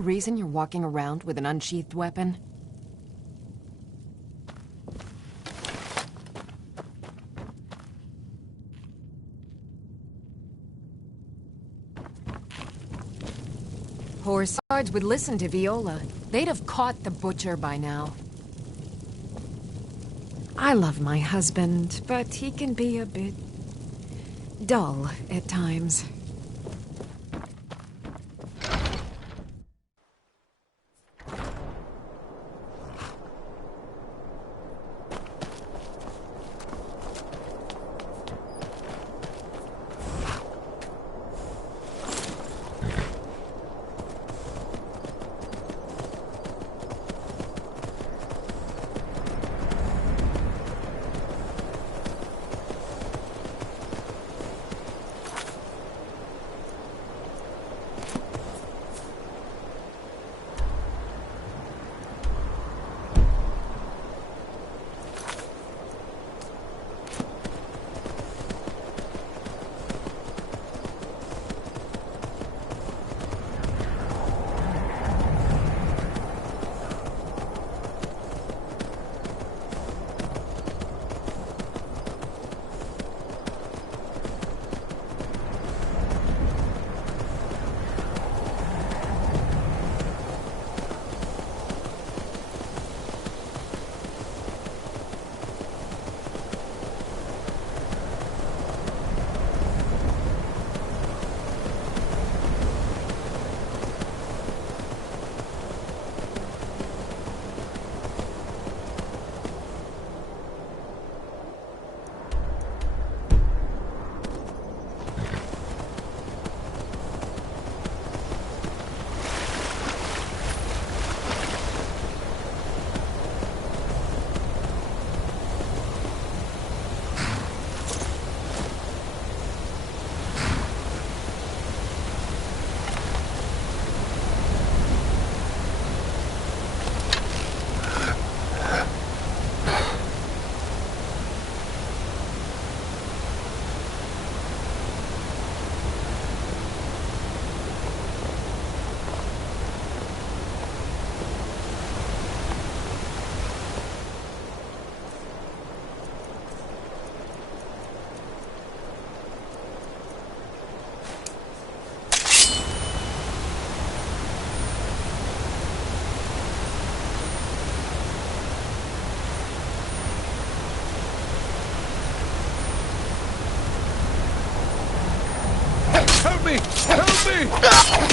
reason you're walking around with an unsheathed weapon? Poor Sarge would listen to Viola. They'd have caught the butcher by now. I love my husband, but he can be a bit dull at times. Help me! Help me!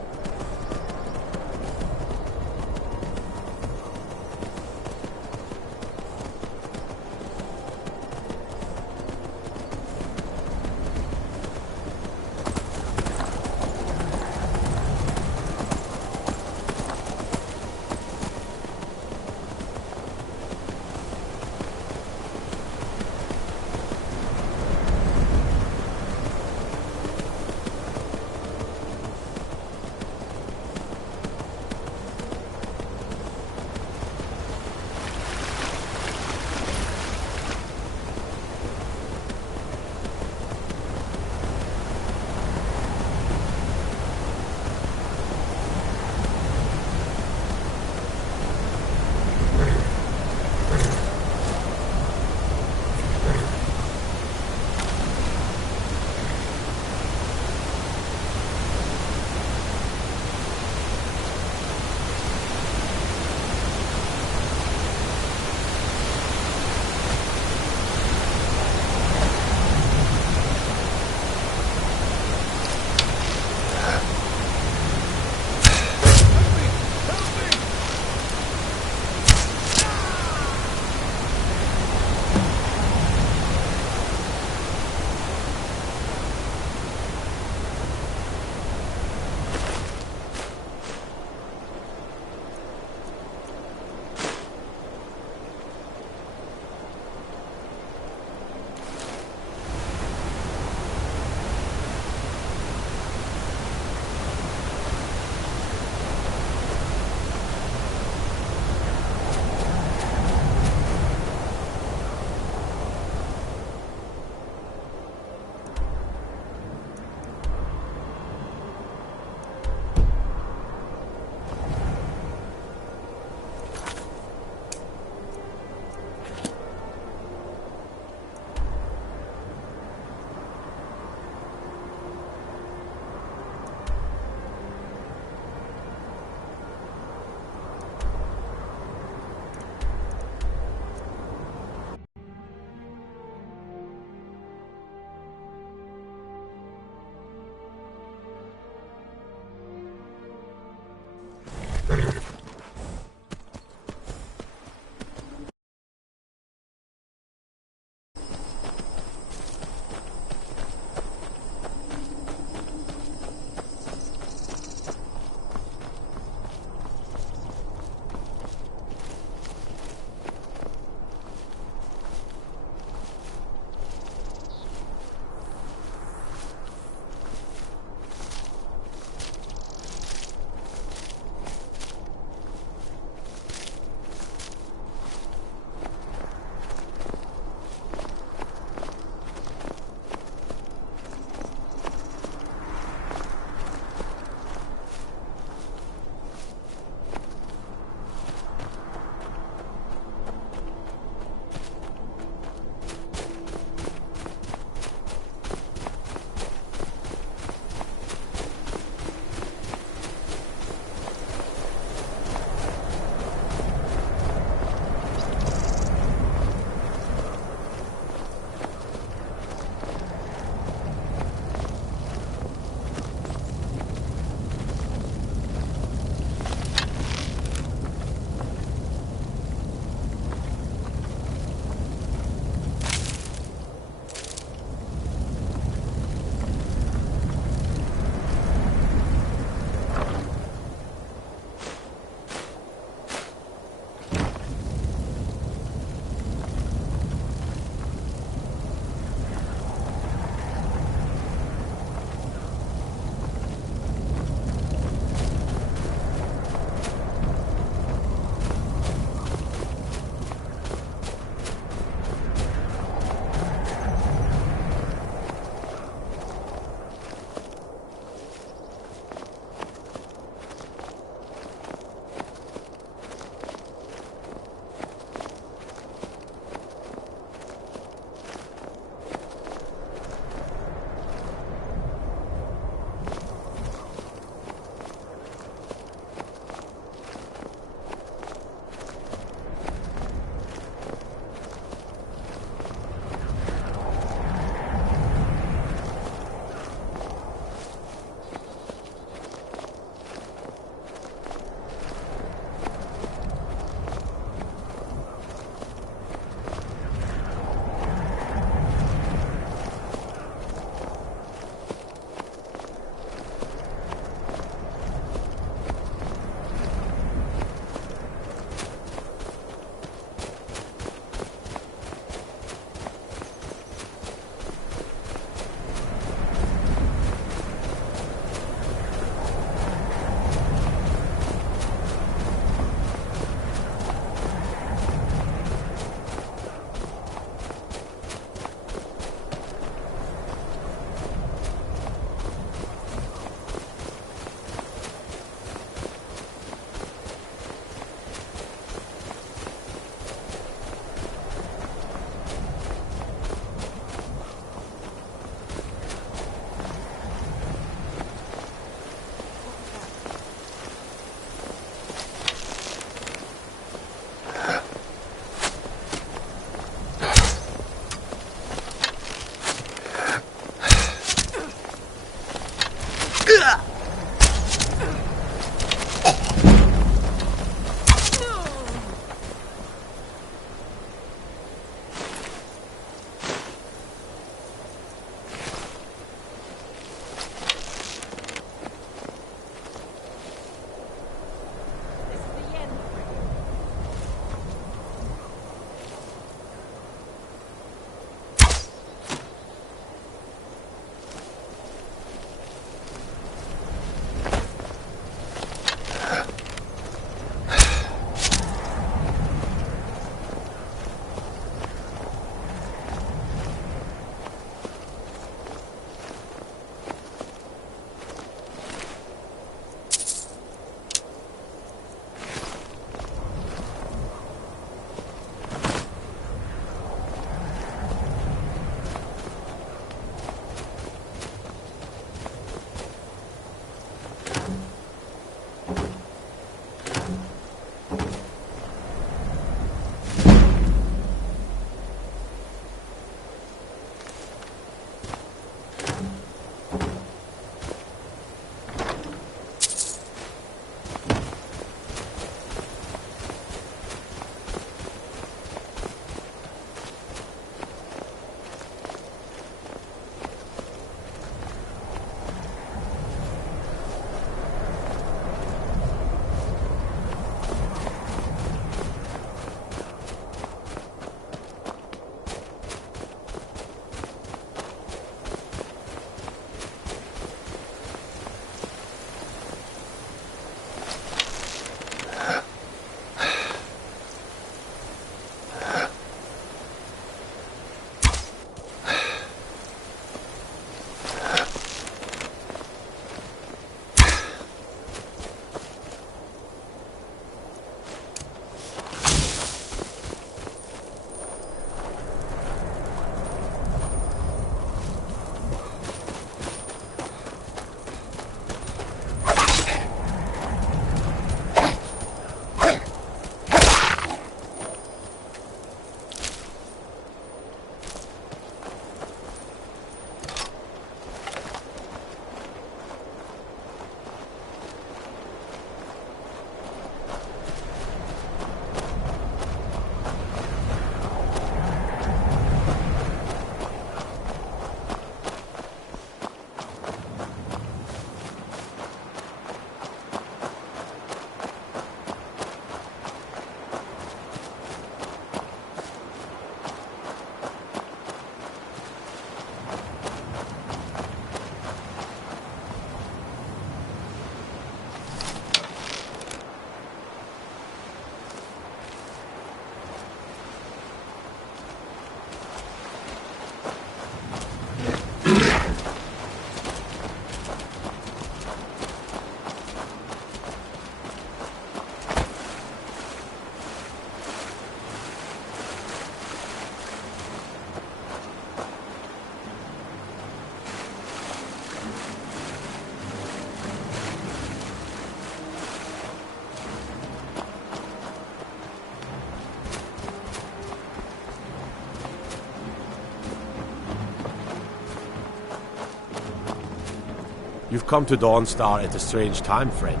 You've come to Dawnstar at a strange time, friend.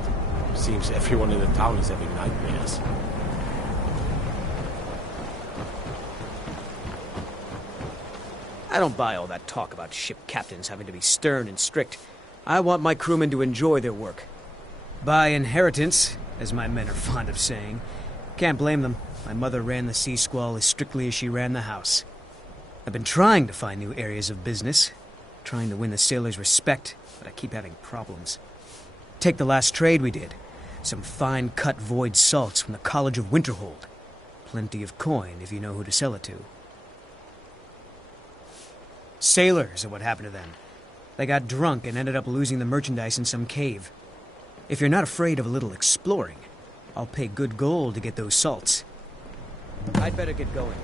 Seems everyone in the town is having nightmares. I don't buy all that talk about ship captains having to be stern and strict. I want my crewmen to enjoy their work. By inheritance, as my men are fond of saying. Can't blame them. My mother ran the Sea Squall as strictly as she ran the house. I've been trying to find new areas of business, trying to win the sailors' respect, but I keep having problems. Take the last trade we did. Some fine-cut void salts from the College of Winterhold. Plenty of coin if you know who to sell it to. Sailors are what happened to them. They got drunk and ended up losing the merchandise in some cave. If you're not afraid of a little exploring, I'll pay good gold to get those salts. I'd better get going.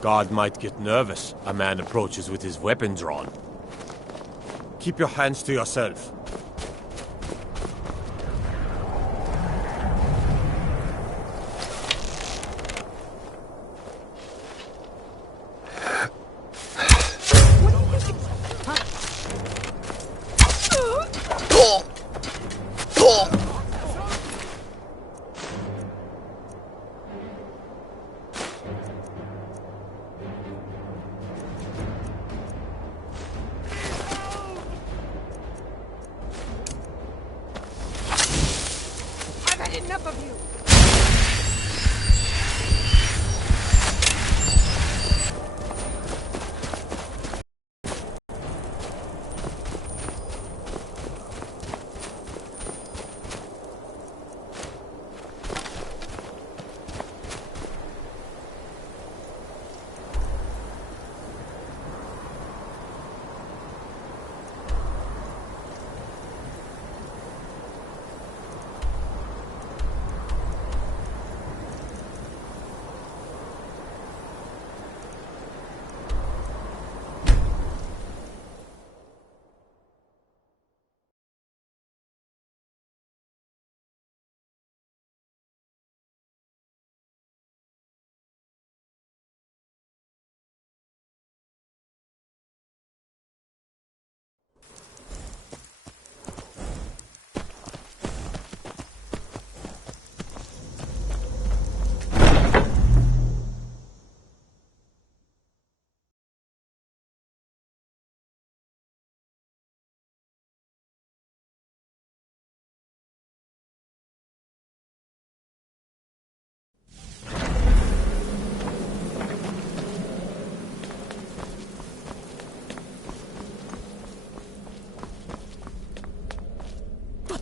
Guard might get nervous. A man approaches with his weapon drawn. Keep your hands to yourself. Enough of you!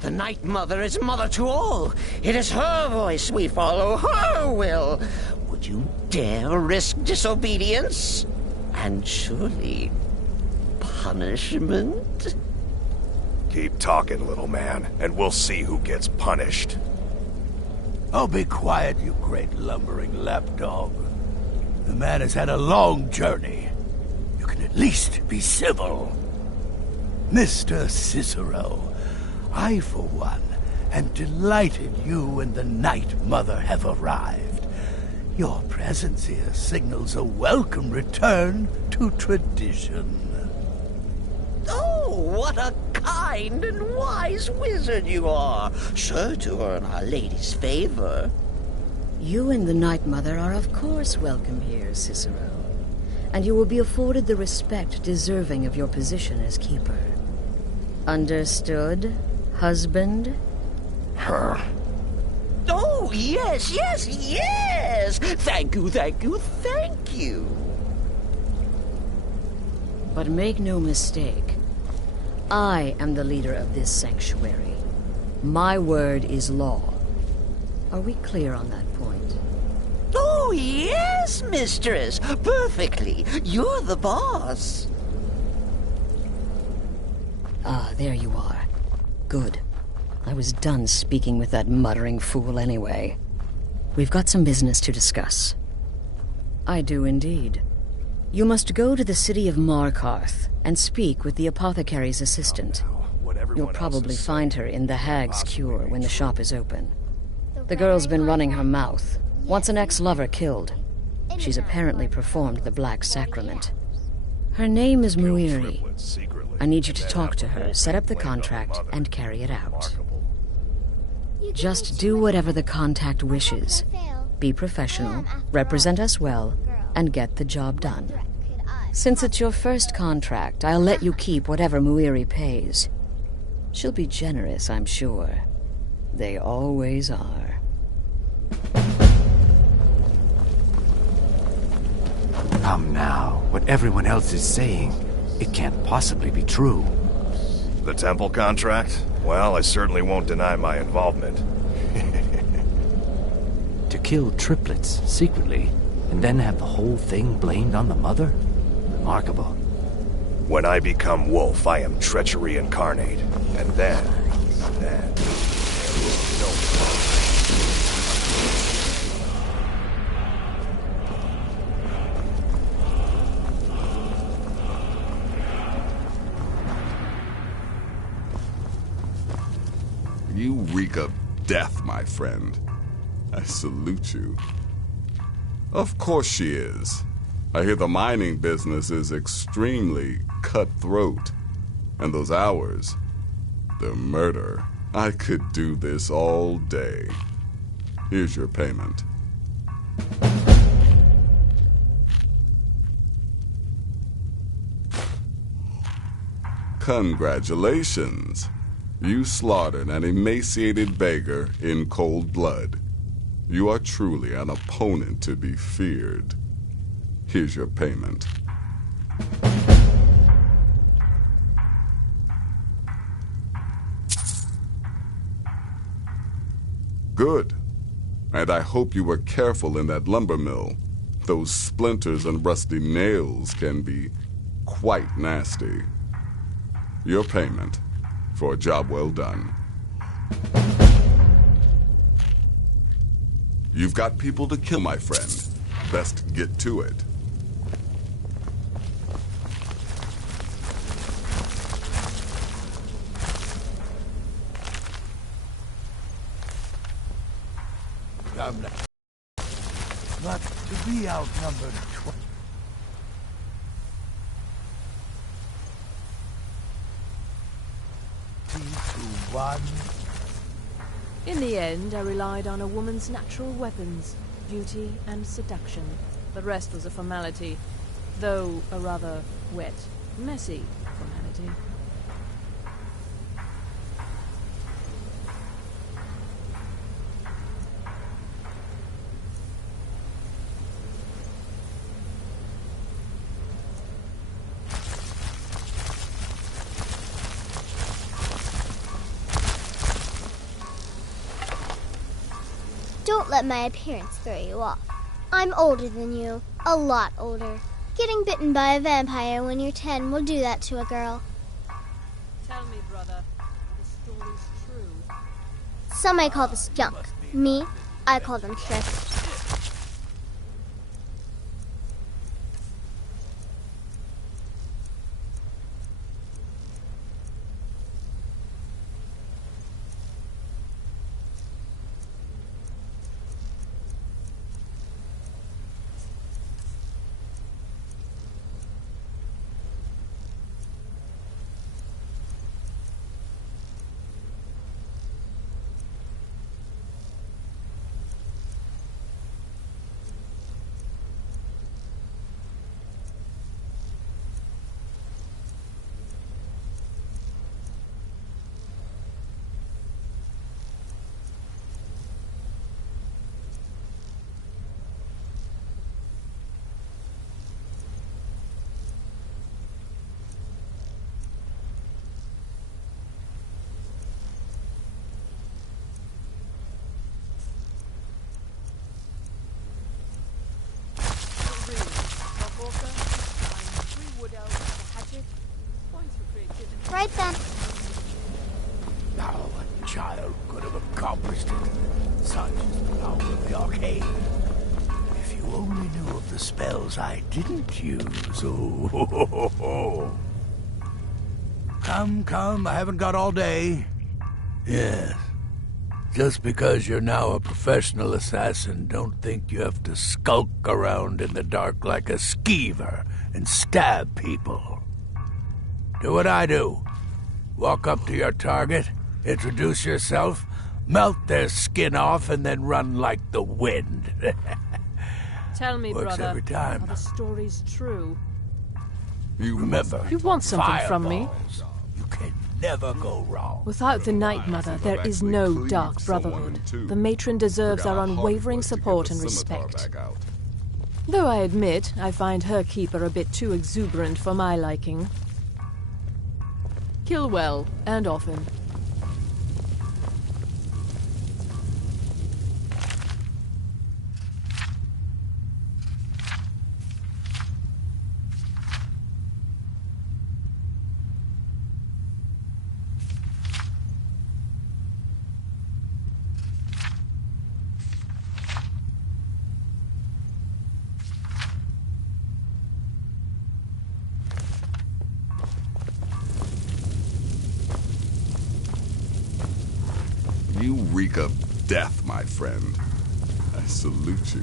The Night Mother is mother to all. It is her voice we follow, her will. Would you dare risk disobedience? And surely punishment? Keep talking, little man, and we'll see who gets punished. Oh, be quiet, you great lumbering lapdog. The man has had a long journey. You can at least be civil. Mr. Cicero, I, for one, am delighted you and the Night Mother have arrived. Your presence here signals a welcome return to tradition. Oh, what a kind and wise wizard you are, sure to earn Our Lady's favor. You and the Night Mother are of course welcome here, Cicero. And you will be afforded the respect deserving of your position as keeper. Understood, husband? Her. Oh, yes, yes, yes! Thank you, thank you, thank you! But make no mistake, I am the leader of this sanctuary. My word is law. Are we clear on that point? Oh, yes, mistress! Perfectly! You're the boss! Ah, there you are. Good. I was done speaking with that muttering fool anyway. We've got some business to discuss. I do indeed. You must go to the city of Markarth and speak with the apothecary's assistant. You'll probably find her in the Hag's Cure when the shop is open. The girl's been running her mouth. Wants an ex-lover killed. She's apparently performed the Black Sacrament. Her name is Muiri. I need you to talk to her, set up the contract, and carry it out. Just do whatever the contact wishes. Be professional, represent us well, and get the job done. Since it's your first contract, I'll let you keep whatever Muiri pays. She'll be generous, I'm sure. They always are. Come now, what everyone else is saying, it can't possibly be true. The temple contract? Well, I certainly won't deny my involvement. To kill triplets secretly, and then have the whole thing blamed on the mother? Remarkable. When I become wolf, I am treachery incarnate. And then... You reek of death, my friend. I salute you. Of course she is. I hear the mining business is extremely cutthroat. And those hours, the murder. I could do this all day. Here's your payment. Congratulations. You slaughtered an emaciated beggar in cold blood. You are truly an opponent to be feared. Here's your payment. Good. And I hope you were careful in that lumber mill. Those splinters and rusty nails can be quite nasty. Your payment for a job well done. You've got people to kill, my friend. Best get to it. Not to be outnumbered 20-1. In the end, I relied on a woman's natural weapons, beauty and seduction. The rest was a formality, though a rather wet, messy formality. Don't let my appearance throw you off. I'm older than you. A lot older. Getting bitten by a vampire when you're 10 will do that to a girl. Tell me, brother, the story's true. Some may call this junk. Me, I call them treasures. right then. Now a child could have accomplished it. Such is the power of the arcane. If you only knew of the spells I didn't use. Oh. Come, I haven't got all day. Yes. Just because you're now a professional assassin, don't think you have to skulk around in the dark like a skeever and stab people. Do what I do. Walk up to your target, introduce yourself, melt their skin off, and then run like the wind. Tell me, Works brother, every time. are the stories true? Remember, You want something from me? fireballs. You can never go wrong. Without the Night Mother, there is no Dark Brotherhood. The matron deserves our unwavering support and respect. Though I admit, I find her keeper a bit too exuberant for my liking. Kill well, and often. You reek of death, my friend. I salute you.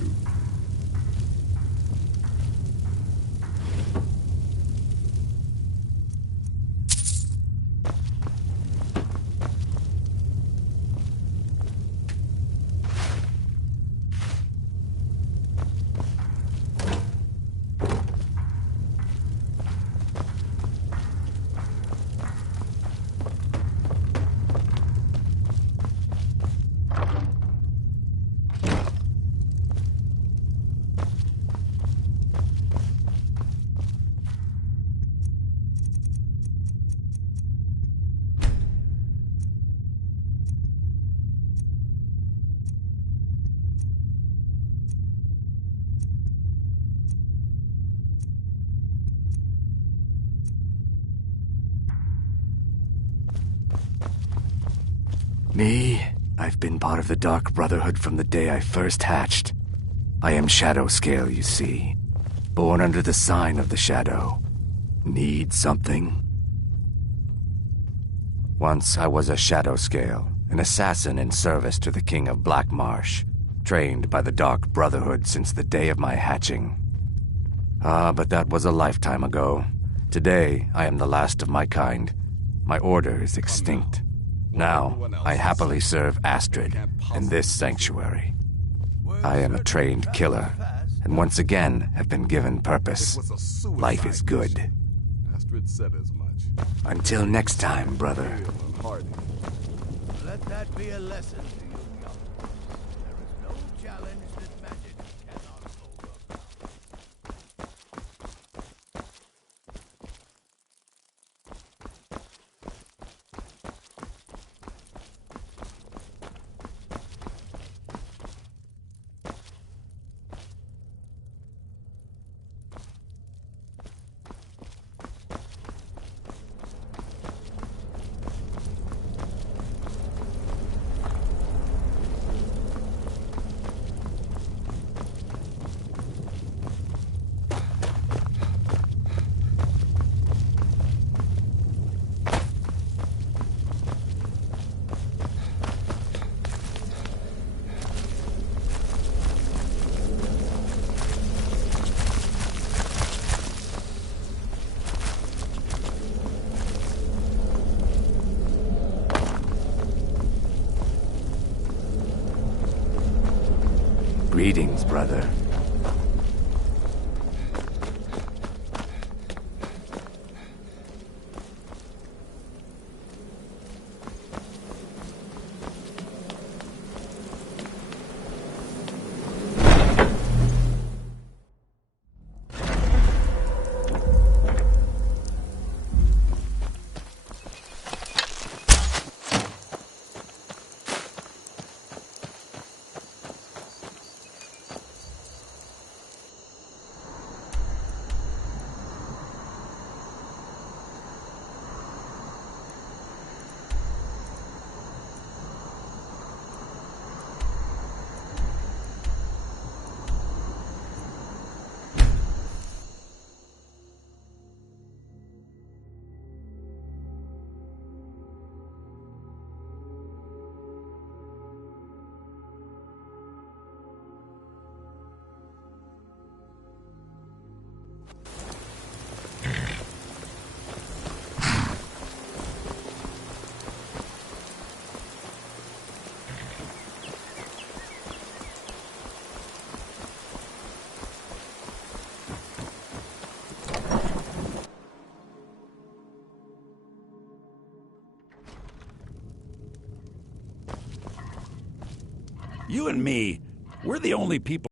Me? I've been part of the Dark Brotherhood from the day I first hatched. I am Shadow Scale, you see. Born under the sign of the Shadow. Need something? Once I was a Shadow Scale, an assassin in service to the King of Black Marsh, trained by the Dark Brotherhood since the day of my hatching. But that was a lifetime ago. Today, I am the last of my kind. My order is extinct. Now, I happily serve Astrid in this sanctuary. I am a trained killer, and once again have been given purpose. Life is good. Astrid said as much. Until next time, brother. Let that be a lesson to you, young. There is no challenge that magic cannot overcome. Greetings, brother. You and me, we're the only people...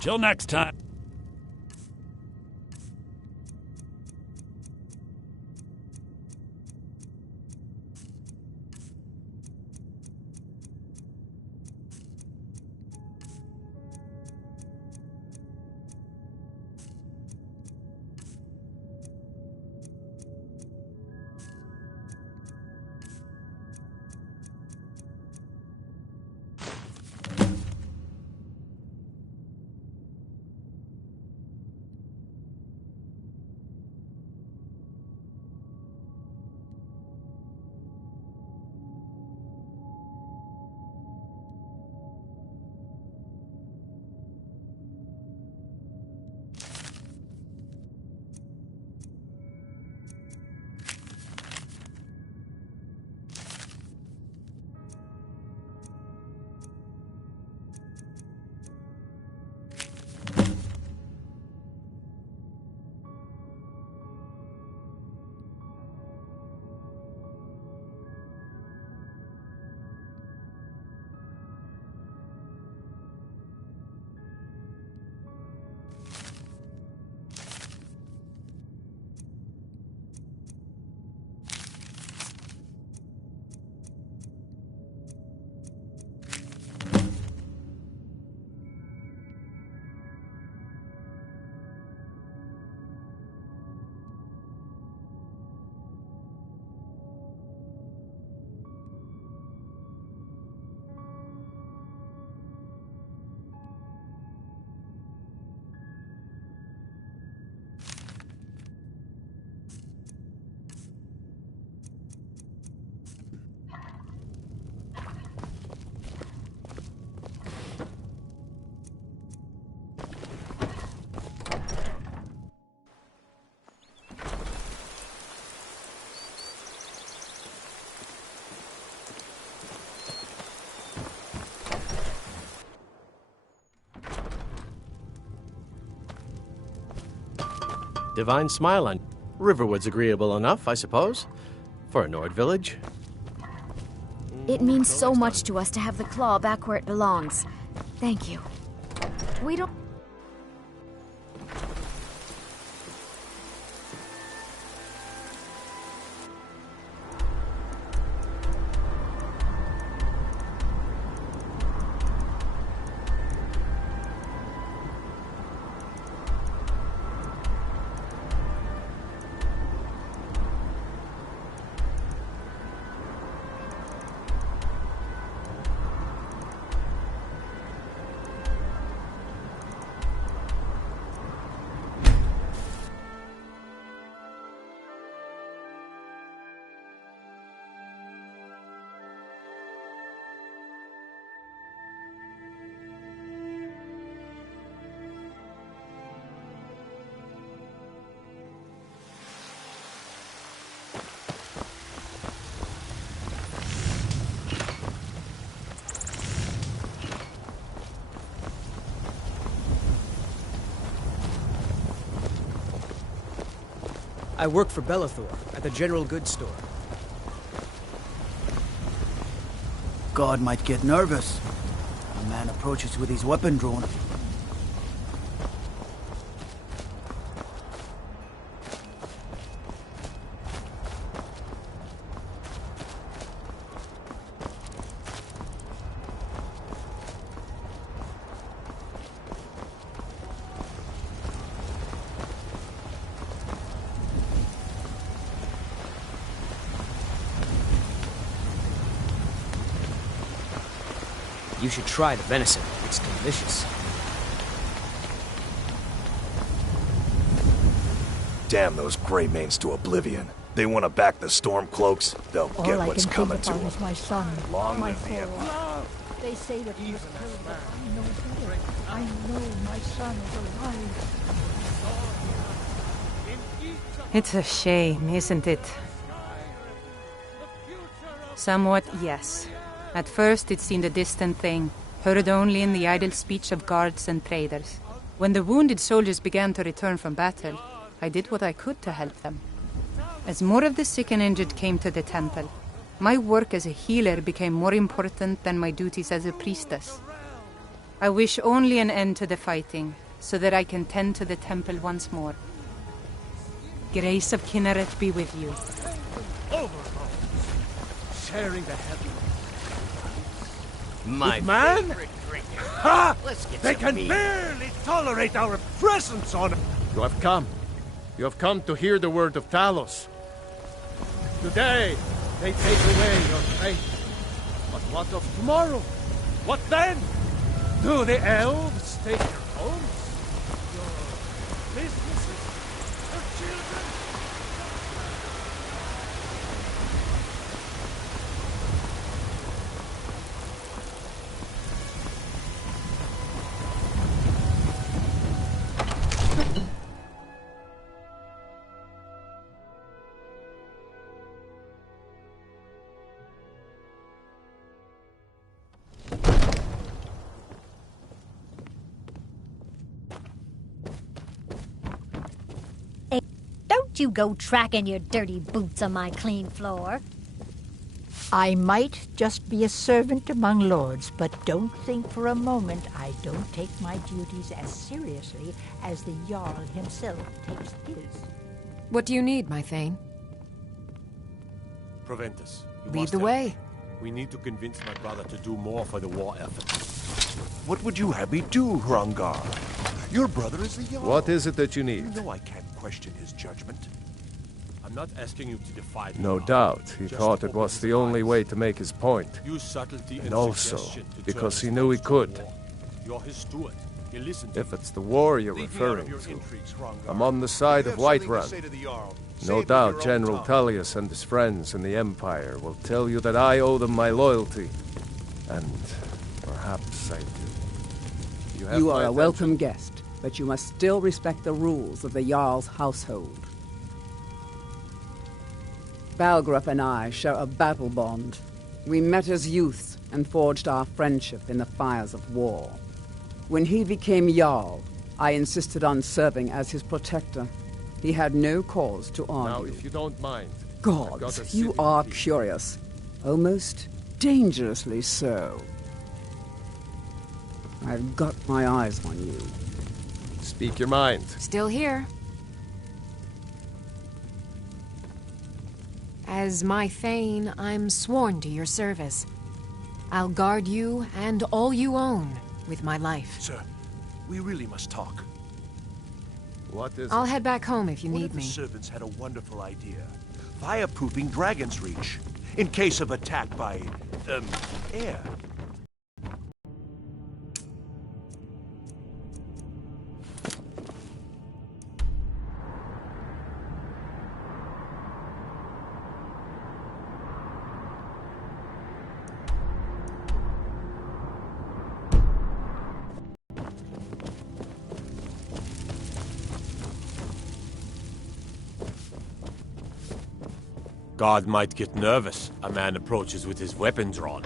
Till next time. Divine smile on Riverwood's agreeable enough, I suppose, for a Nord village. It means so much to us to have the claw back where it belongs. Thank you. We don't... I work for Bellathor at the general goods store. God might get nervous. A man approaches with his weapon drawn. You should try the venison. It's delicious. Damn those Greymanes to oblivion. They want to back the Stormcloaks, they'll get what's coming to them. Is my son. Long my live the Empire. no. They say that he was killed, but I know better. I know my son is alive. It's a shame, isn't it? Somewhat, yes. At first it seemed a distant thing, heard only in the idle speech of guards and traders. When the wounded soldiers began to return from battle, I did what I could to help them. As more of the sick and injured came to the temple, my work as a healer became more important than my duties as a priestess. I wish only an end to the fighting, so that I can tend to the temple once more. Grace of Kinneret be with you. Sharing the heaven. My man? favorite drink. Ha! Let's get They some can meat. barely tolerate our presence on. You have come. You have come to hear the word of Talos. Today, they take away your faith. But what of tomorrow? What then? Do the elves take your homes? Your businesses? Your children? Don't you go tracking your dirty boots on my clean floor. I might just be a servant among lords, but don't think for a moment I don't take my duties as seriously as the Jarl himself takes his. What do you need, my Thane? Proventus. you Lead must the help way. me. We need to convince my brother to do more for the war effort. What would you have me do, Hrongar? Your brother is the Jarl. What is it that you need? You know I can't question his judgment. I'm not asking you to defy the No law. doubt, he Just thought it open was his the only eyes. way to make his point. Use subtlety And also, suggestion to because turn he knew he his thoughts could. to war. You're his steward. You listen to If me. it's the war you're Leave me out of referring your to, intrigues, Hrongar. I'm on the side of Whiterun. No Say it doubt with your own General tongue. Tullius and his friends in the Empire will tell you that I owe them my loyalty. And perhaps I do. have You my are a attention. welcome guest, but you must still respect the rules of the Jarl's household. Balgrup and I share a battle bond. We met as youths and forged our friendship in the fires of war. When he became Jarl, I insisted on serving as his protector. He had no cause to Now, argue. if you don't mind, I've got a Gods, city you to are keep. curious. Almost dangerously so. I've got my eyes on you. Speak your mind. Still here. As my Thane, I'm sworn to your service. I'll guard you and all you own with my life. Sir, we really must talk. What is I'll head back home if you One need of the me. servants had a wonderful idea. Fireproofing Dragon's Reach, in case of attack by, air. God might get nervous. A man approaches with his weapon drawn.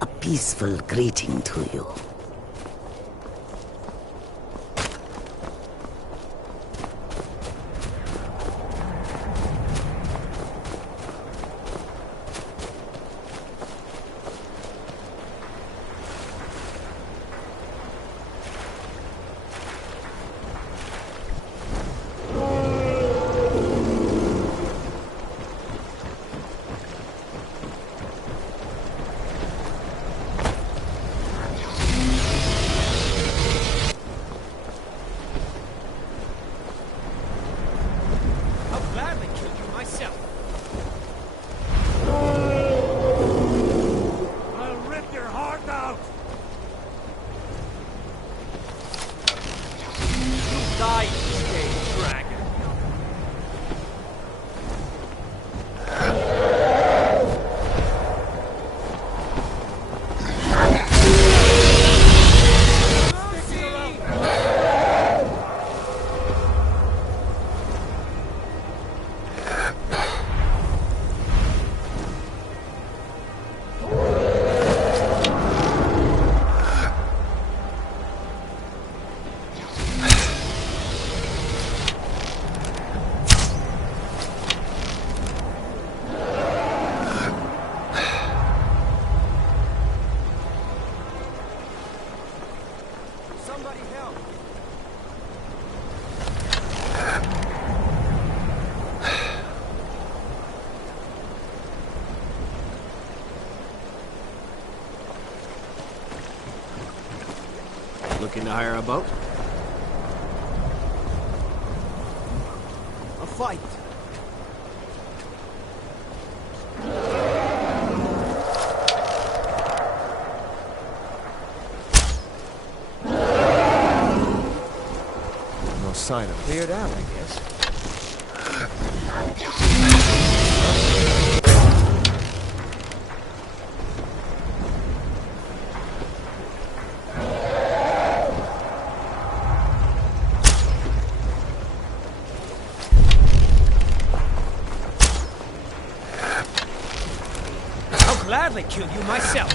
A peaceful greeting to you. Looking to hire a boat? A fight! No sign of cleared out, I guess. Gladly kill you myself.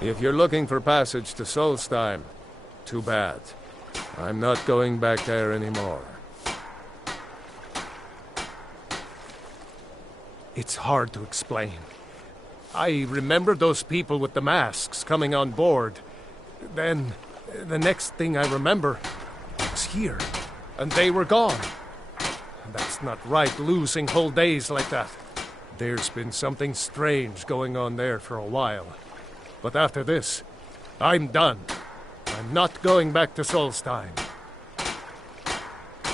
If you're looking for passage to Solstheim, too bad. I'm not going back there anymore. It's hard to explain. I remember those people with the masks coming on board. Then, the next thing I remember was here, and they were gone. That's not right, losing whole days like that. There's been something strange going on there for a while. But after this, I'm done. I'm not going back to Solstein.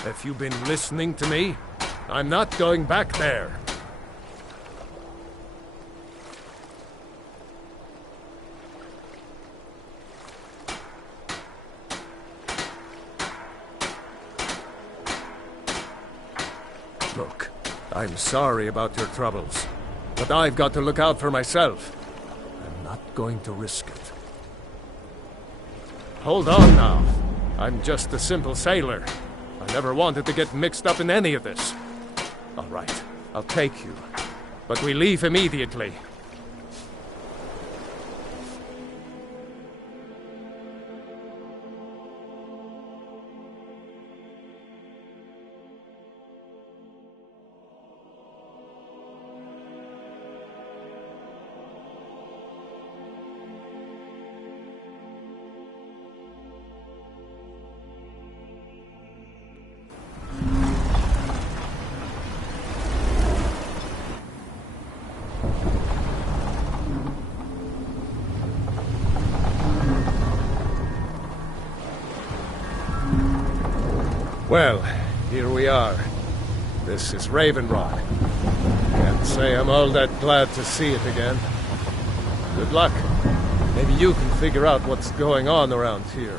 If you've been listening to me, I'm not going back there. Look, I'm sorry about your troubles, but I've got to look out for myself. I'm not going to risk it. Hold on now. I'm just a simple sailor. I never wanted to get mixed up in any of this. All right, I'll take you, but we leave immediately. Well, here we are. This is Raven Rock. Can't say I'm all that glad to see it again. Good luck. Maybe you can figure out what's going on around here.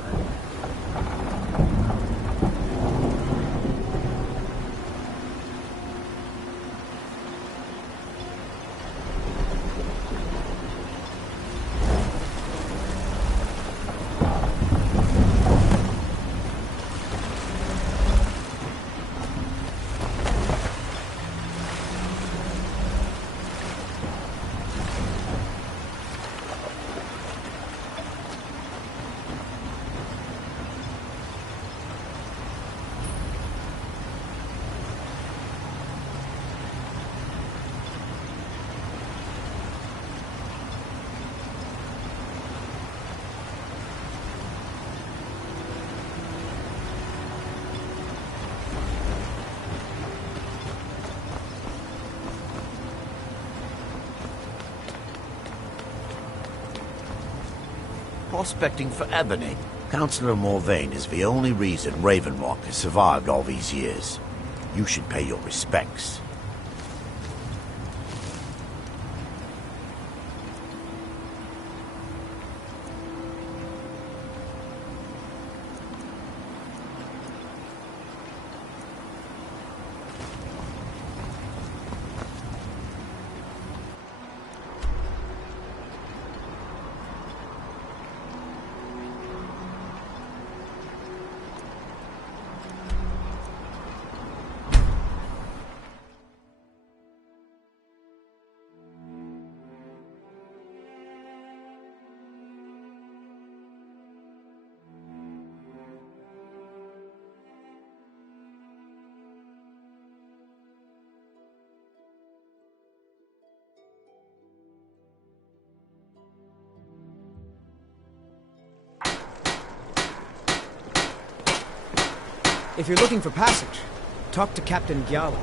Prospecting for ebony. Councillor Morvain is the only reason Raven Rock has survived all these years. You should pay your respects. If you're looking for passage, talk to Captain Gyala.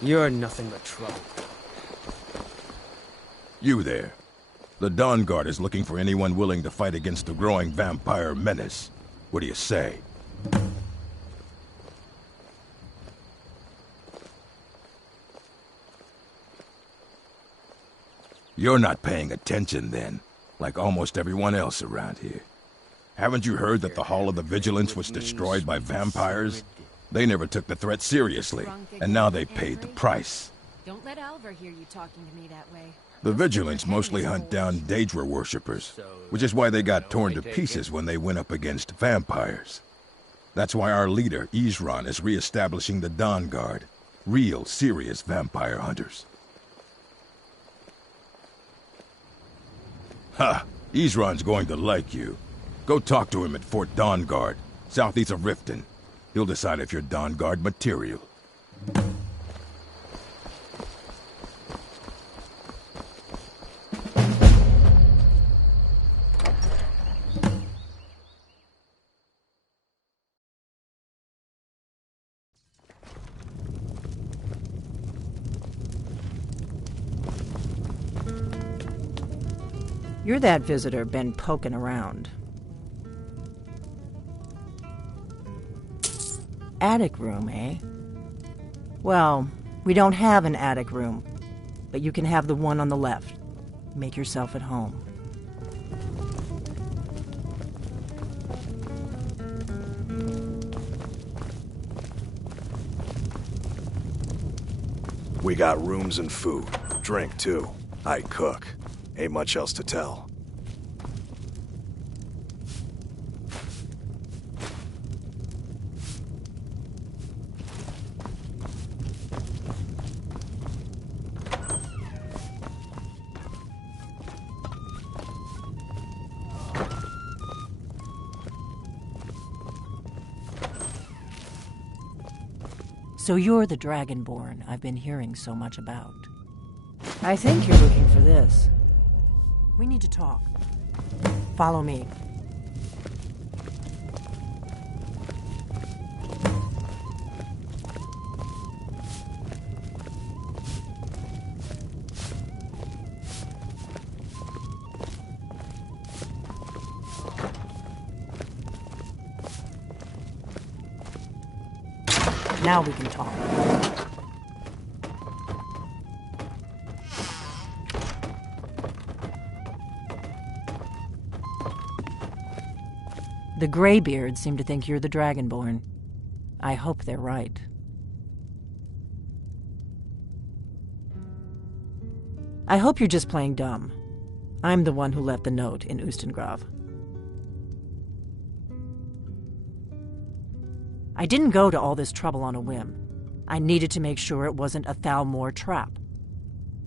You're nothing but trouble. You there. The Dawn Guard is looking for anyone willing to fight against the growing vampire menace. What do you say? You're not paying attention then, like almost everyone else around here. Haven't you heard that the Hall of the Vigilance was destroyed by vampires? They never took the threat seriously, and now they've paid the price. Don't let Alvar hear you talking to me that way. The Vigilance mostly hunt down Daedra worshippers, which is why they got torn to pieces when they went up against vampires. That's why our leader, Isran, is re-establishing the Dawn Guard. Real, serious vampire hunters. Ha! Isran's going to like you. Go talk to him at Fort Dawn Guard, southeast of Riften. He'll decide if you're Dawn Guard material. You're that visitor been poking around. Attic room, eh? Well, we don't have an attic room, but you can have the one on the left. Make yourself at home. We got rooms and food. Drink, too. I cook. Ain't much else to tell. So you're the Dragonborn I've been hearing so much about. I think you're looking for this. We need to talk. Follow me. Now we can talk. The Greybeards seem to think you're the Dragonborn. I hope they're right. I hope you're just playing dumb. I'm the one who left the note in Ustengrav. I didn't go to all this trouble on a whim. I needed to make sure it wasn't a Thalmor trap.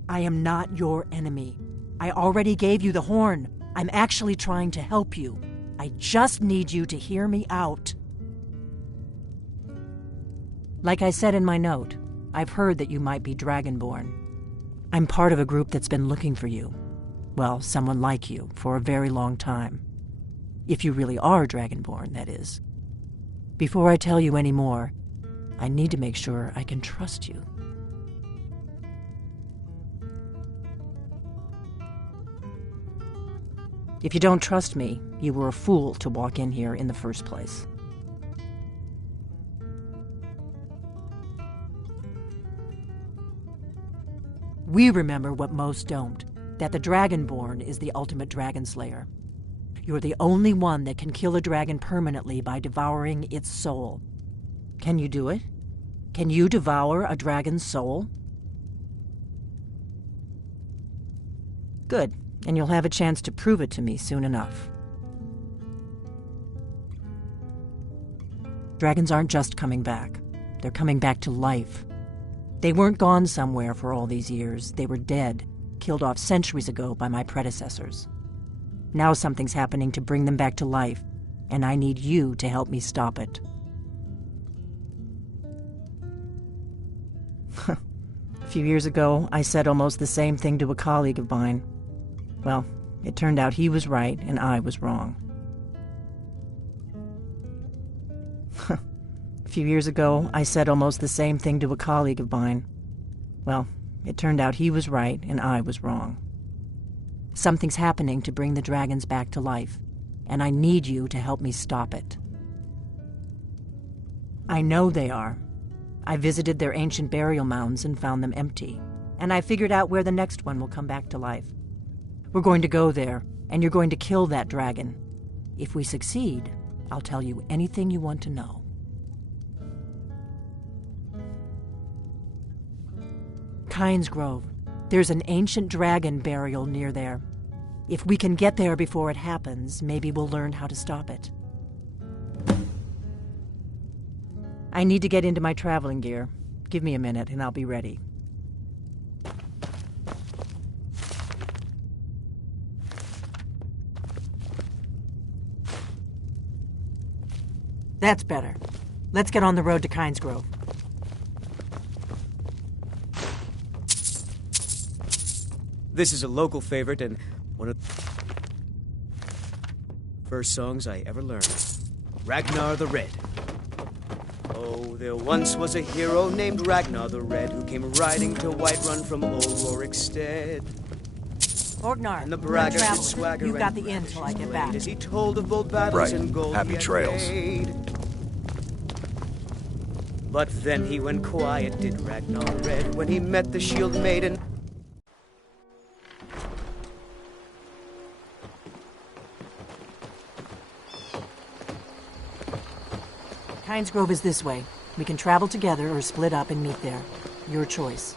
I am not your enemy. I already gave you the horn. I'm actually trying to help you. I just need you to hear me out. Like I said in my note, I've heard that you might be Dragonborn. I'm part of a group that's been looking for you. Well, someone like you, for a very long time. If you really are Dragonborn, that is. Before I tell you any more, I need to make sure I can trust you. If you don't trust me, you were a fool to walk in here in the first place. We remember what most don't, that the Dragonborn is the ultimate dragon slayer. You're the only one that can kill a dragon permanently by devouring its soul. Can you do it? Can you devour a dragon's soul? Good, and you'll have a chance to prove it to me soon enough. Dragons aren't just coming back. They're coming back to life. They weren't gone somewhere for all these years. They were dead, killed off centuries ago by my predecessors. Now something's happening to bring them back to life, and I need you to help me stop it. A few years ago, I said almost the same thing to a colleague of mine. Well, it turned out he was right and I was wrong. A few years ago, I said almost the same thing to a colleague of mine. Well, it turned out he was right and I was wrong. Something's happening to bring the dragons back to life, and I need you to help me stop it. I know they are. I visited their ancient burial mounds and found them empty, and I figured out where the next one will come back to life. We're going to go there, and you're going to kill that dragon. If we succeed, I'll tell you anything you want to know. Kynes Grove. There's an ancient dragon burial near there. If we can get there before it happens, maybe we'll learn how to stop it. I need to get into my traveling gear. Give me a minute and I'll be ready. That's better. Let's get on the road to Kynes Grove. This is a local favorite and one of the first songs I ever learned. Ragnar the Red. Oh, there once was a hero named Ragnar the Red who came riding to Whiterun from old Rorikstead. Orgnar, and the braggart did swagger. You've got the inn till I get back. As he told of bold battles and gold Happy trails. Made. But then he went quiet, did Ragnar Red, when he met the shield maiden. Kynes Grove is this way. We can travel together or split up and meet there. Your choice.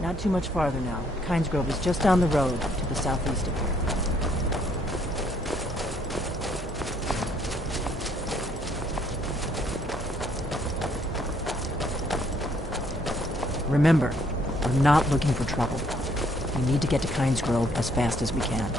Not too much farther now. Kynes Grove is just down the road to the southeast of here. Remember, we're not looking for trouble. We need to get to Kynes Grove as fast as we can.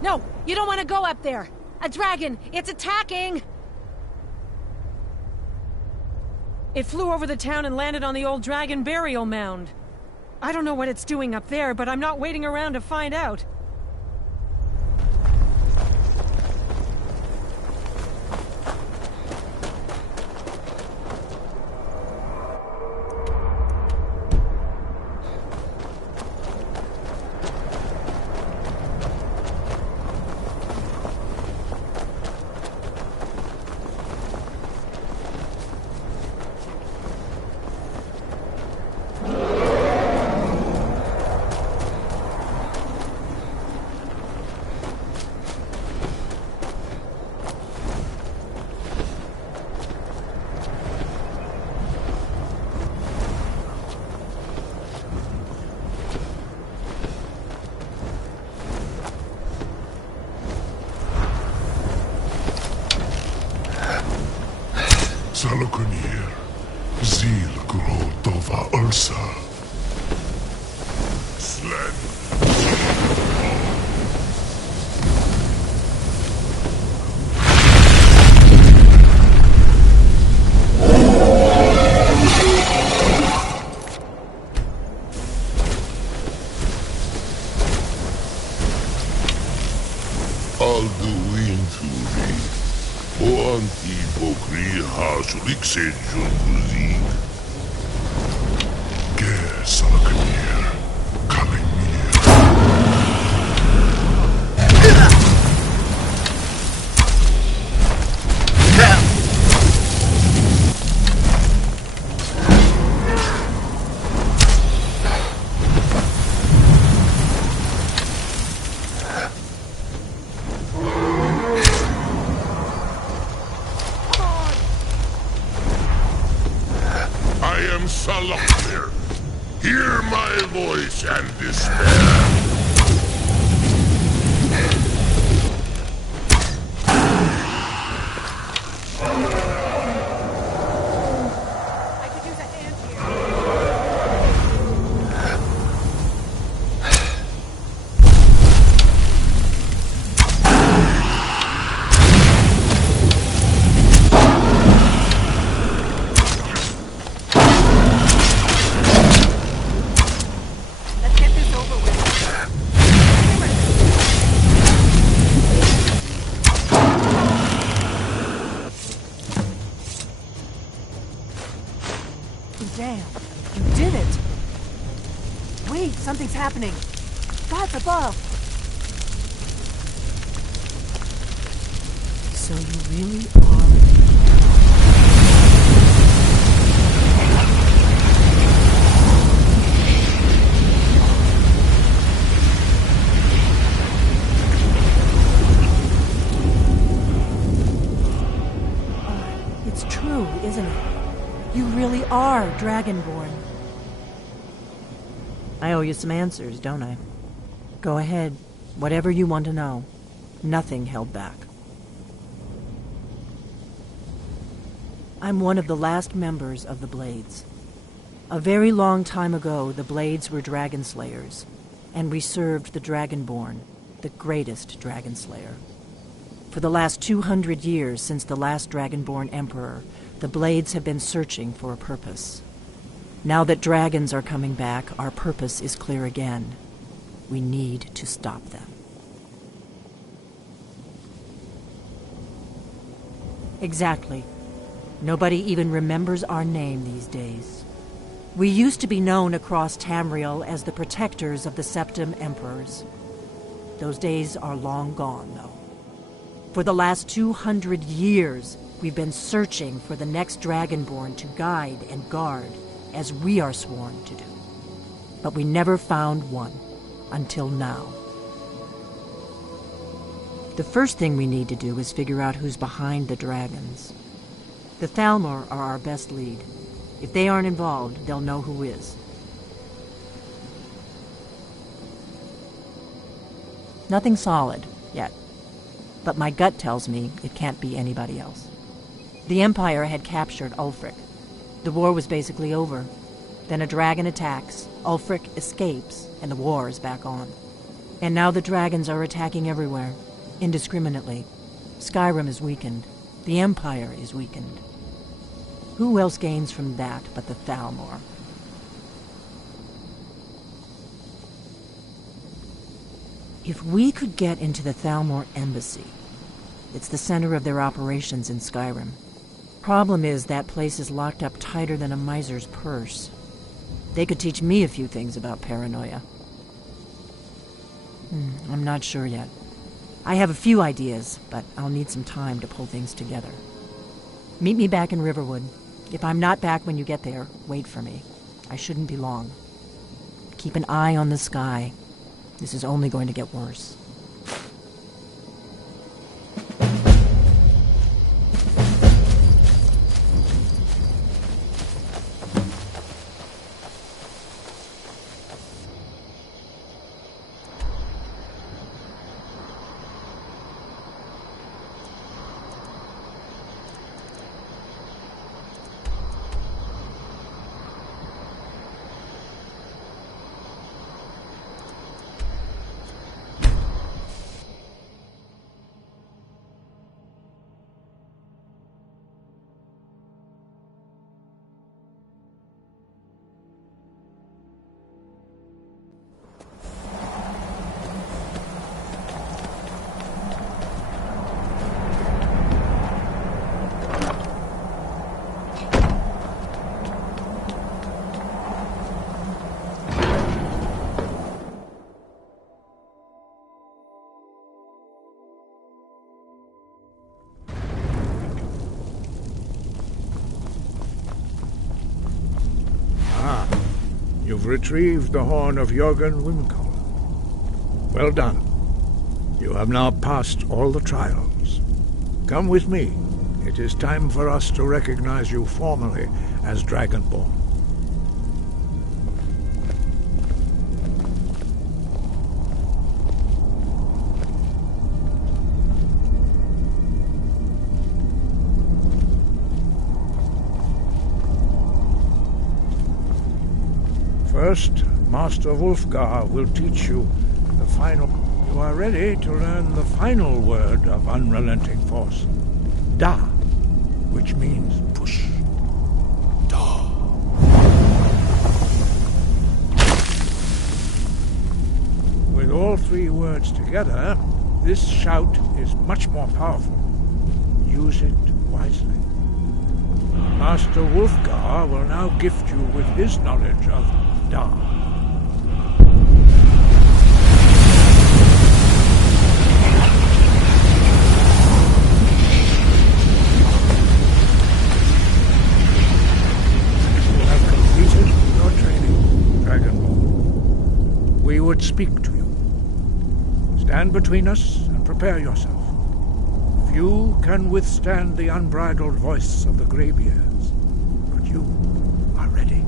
No, you don't want to go up there. A dragon, it's attacking! It flew over the town and landed on the old dragon burial mound. I don't know what it's doing up there, but I'm not waiting around to find out. Salokunir, Zil Gro Tova Ursa. Slen. Alduinturi. O antipokri hasulikse junkuzik. Ger salakmir. Salakmir, hear my voice and despair. Damn, you did it! Wait, something's happening! God's above! So you really are... It's true, isn't it? You really are Dragonborn. I owe you some answers, don't I? Go ahead. Whatever you want to know. Nothing held back. I'm one of the last members of the Blades. A very long time ago, the Blades were dragon slayers, and we served the Dragonborn, the greatest dragon slayer. For the last 200 years since the last Dragonborn Emperor, the Blades have been searching for a purpose. Now that dragons are coming back, our purpose is clear again. We need to stop them. Exactly. Nobody even remembers our name these days. We used to be known across Tamriel as the protectors of the Septim Emperors. Those days are long gone, though. For the last 200 years, we've been searching for the next Dragonborn to guide and guard, as we are sworn to do. But we never found one, until now. The first thing we need to do is figure out who's behind the dragons. The Thalmor are our best lead. If they aren't involved, they'll know who is. Nothing solid, yet. But my gut tells me it can't be anybody else. The Empire had captured Ulfric. The war was basically over. Then a dragon attacks, Ulfric escapes, and the war is back on. And now the dragons are attacking everywhere, indiscriminately. Skyrim is weakened. The Empire is weakened. Who else gains from that but the Thalmor? If we could get into the Thalmor embassy, it's the center of their operations in Skyrim. Problem is, that place is locked up tighter than a miser's purse. They could teach me a few things about paranoia. I'm not sure yet. I have a few ideas, but I'll need some time to pull things together. Meet me back in Riverwood. If I'm not back when you get there, wait for me. I shouldn't be long. Keep an eye on the sky. This is only going to get worse. retrieved the horn of Jörgen Wimkel. Well done. You have now passed all the trials. Come with me. It is time for us to recognize you formally as Dragonborn. First, Master Wulfgar will teach you the final... You are ready to learn the final word of unrelenting force. Da, which means push. Da. With all three words together, this shout is much more powerful. Use it wisely. Master Wulfgar will now gift you with his knowledge of Da. We would speak to you. Stand between us and prepare yourself. Few can withstand the unbridled voice of the Greybeards, but you are ready.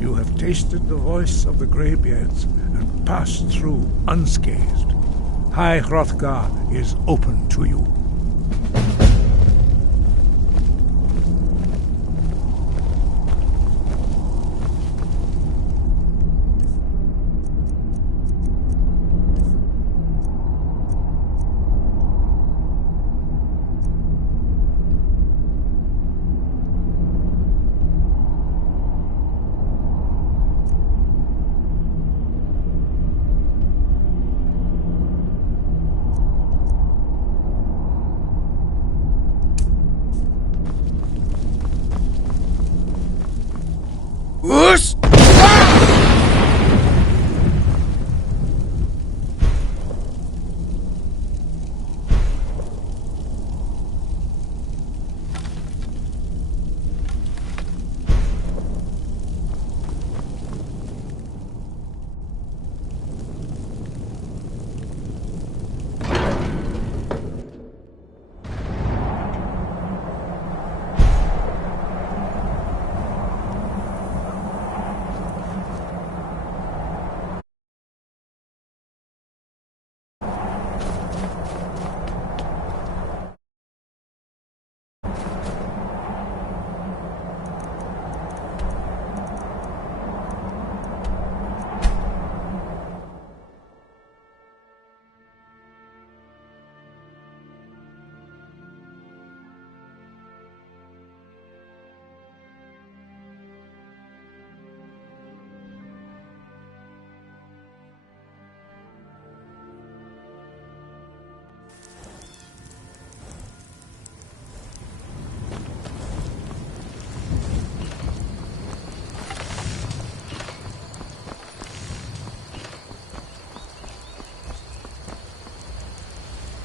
You have tasted the voice of the Greybeards and passed through unscathed. High Hrothgar is open to you.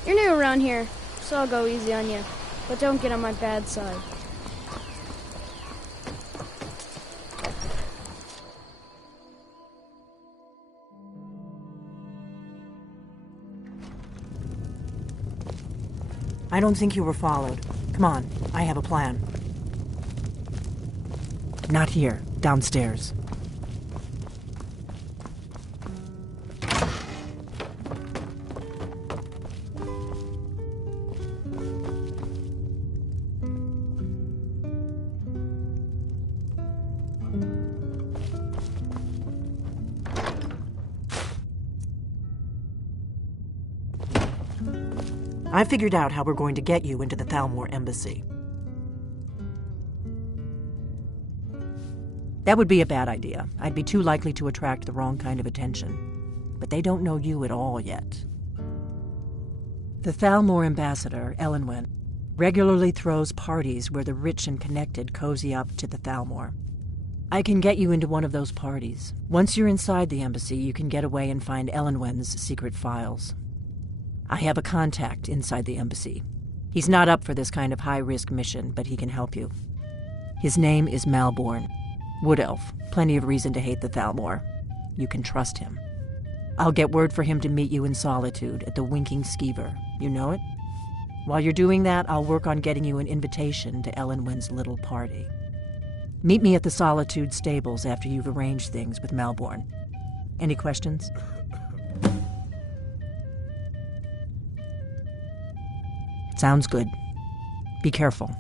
You're new around here, so I'll go easy on you. But don't get on my bad side. I don't think you were followed. Come on, I have a plan. Not here, downstairs. I figured out how we're going to get you into the Thalmor embassy. That would be a bad idea. I'd be too likely to attract the wrong kind of attention. But they don't know you at all yet. The Thalmor ambassador, Elenwen, regularly throws parties where the rich and connected cozy up to the Thalmor. I can get you into one of those parties. Once you're inside the embassy, you can get away and find Elenwen's secret files. I have a contact inside the embassy. He's not up for this kind of high-risk mission, but he can help you. His name is Malborn. Wood Elf. Plenty of reason to hate the Thalmor. You can trust him. I'll get word for him to meet you in Solitude at the Winking Skeever. You know it? While you're doing that, I'll work on getting you an invitation to Elenwen's little party. Meet me at the Solitude stables after you've arranged things with Malborn. Any questions? Sounds good. Be careful.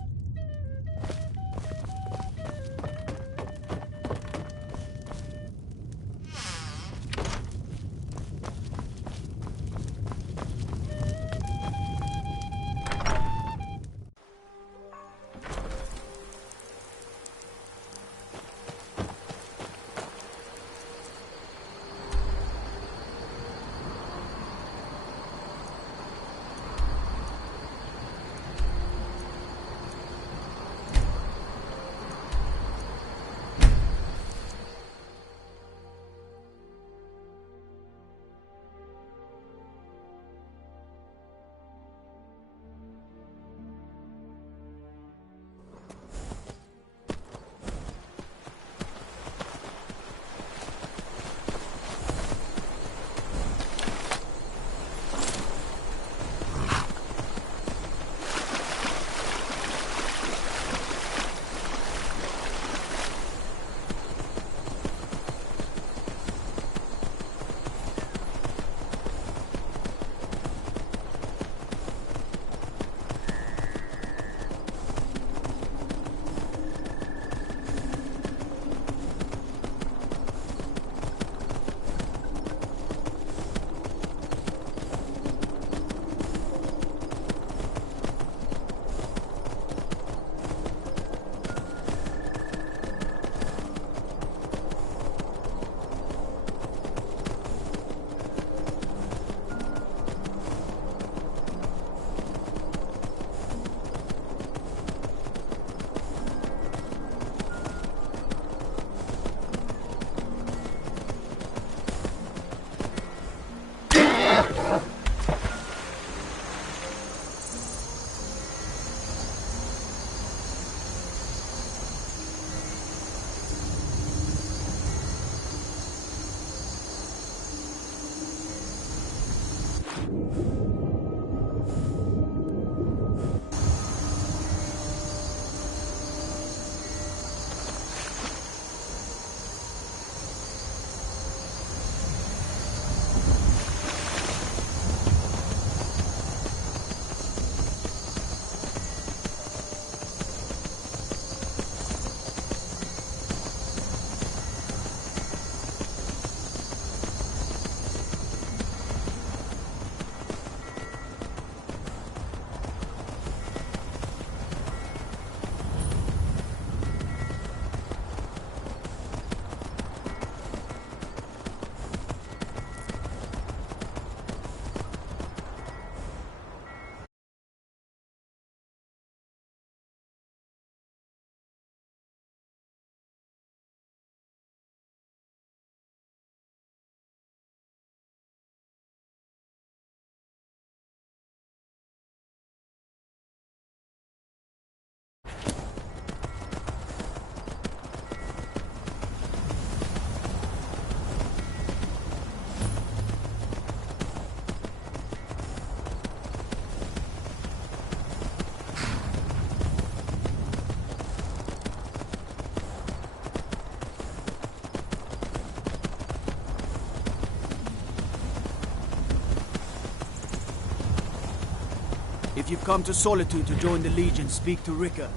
If you've come to Solitude to join the Legion, speak to Rika.